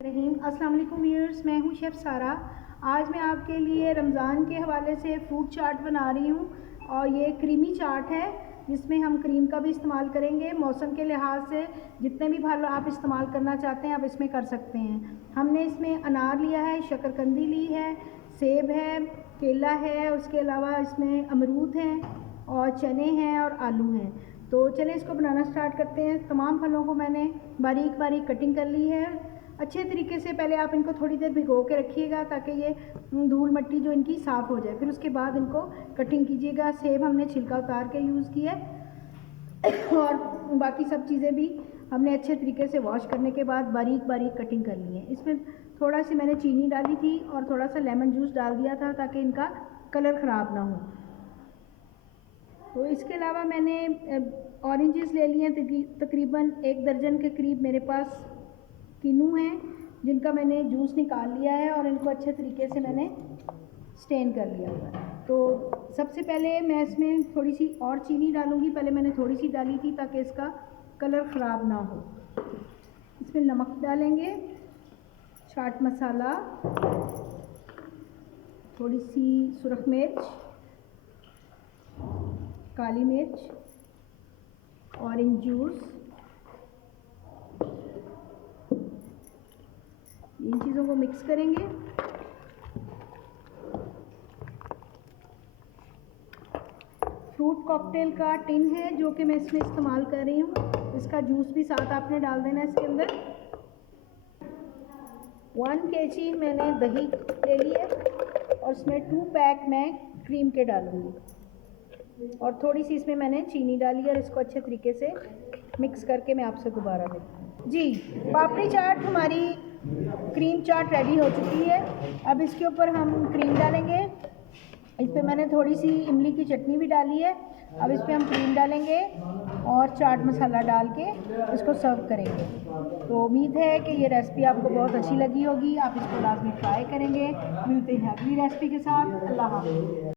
रहीम अस्सलाम वालेकुम व्यूअर्स, मैं हूं शेफ़ सारा। आज मैं आपके लिए रमज़ान के हवाले से फ्रूट चाट बना रही हूं और ये क्रीमी चाट है जिसमें हम क्रीम का भी इस्तेमाल करेंगे। मौसम के लिहाज से जितने भी फल आप इस्तेमाल करना चाहते हैं आप इसमें कर सकते हैं। हमने इसमें अनार लिया है, शकरकंदी ली है, सेब है, केला है, उसके अलावा इसमें अमरूद हैं और चने हैं और आलू हैं। तो चलें इसको बनाना स्टार्ट करते हैं। तमाम फलों को मैंने बारीक बारीक कटिंग कर ली है। अच्छे तरीके से पहले आप इनको थोड़ी देर भिगो के रखिएगा ताकि ये धूल मिट्टी जो इनकी साफ़ हो जाए, फिर उसके बाद इनको कटिंग कीजिएगा। सेब हमने छिलका उतार के यूज़ किया और बाकी सब चीज़ें भी हमने अच्छे तरीके से वॉश करने के बाद बारीक बारीक कटिंग कर ली है। इसमें थोड़ा सी मैंने चीनी डाली थी और थोड़ा सा लेमन जूस डाल दिया था ताकि इनका कलर ख़राब ना हो। तो इसके अलावा मैंने ऑरेंजेस ले लिए हैं, तकरीबन 1 दर्जन के करीब मेरे पास किन्नू हैं जिनका मैंने जूस निकाल लिया है और इनको अच्छे तरीके से मैंने स्टेन कर लिया हुआ है। तो सबसे पहले मैं इसमें थोड़ी सी और चीनी डालूँगी। पहले मैंने थोड़ी सी डाली थी ताकि इसका कलर ख़राब ना हो। इसमें नमक डालेंगे, चाट मसाला, थोड़ी सी सुरख मिर्च, काली मिर्च, ऑरेंज जूस। इन चीज़ों को मिक्स करेंगे। फ्रूट कॉकटेल का टिन है जो कि मैं इसमें इस्तेमाल कर रही हूँ। इसका जूस भी साथ आपने डाल देना इसके अंदर। 1 kg मैंने दही ले ली है और इसमें 2 पैक मैं क्रीम के डालूँगी और थोड़ी सी इसमें मैंने चीनी डाली है और इसको अच्छे तरीके से मिक्स करके मैं आपसे दोबारा मिलती हूँ। जी, पापड़ी चाट हमारी क्रीम चाट रेडी हो चुकी है। अब इसके ऊपर हम क्रीम डालेंगे। इस पर मैंने थोड़ी सी इमली की चटनी भी डाली है। अब इस पर हम क्रीम डालेंगे और चाट मसाला डाल के इसको सर्व करेंगे। तो उम्मीद है कि ये रेसिपी आपको बहुत अच्छी लगी होगी। आप इसको लाजमी ट्राई करेंगे। मिलते हैं अगली रेसिपी के साथ। अल्लाह हाफ़िज़।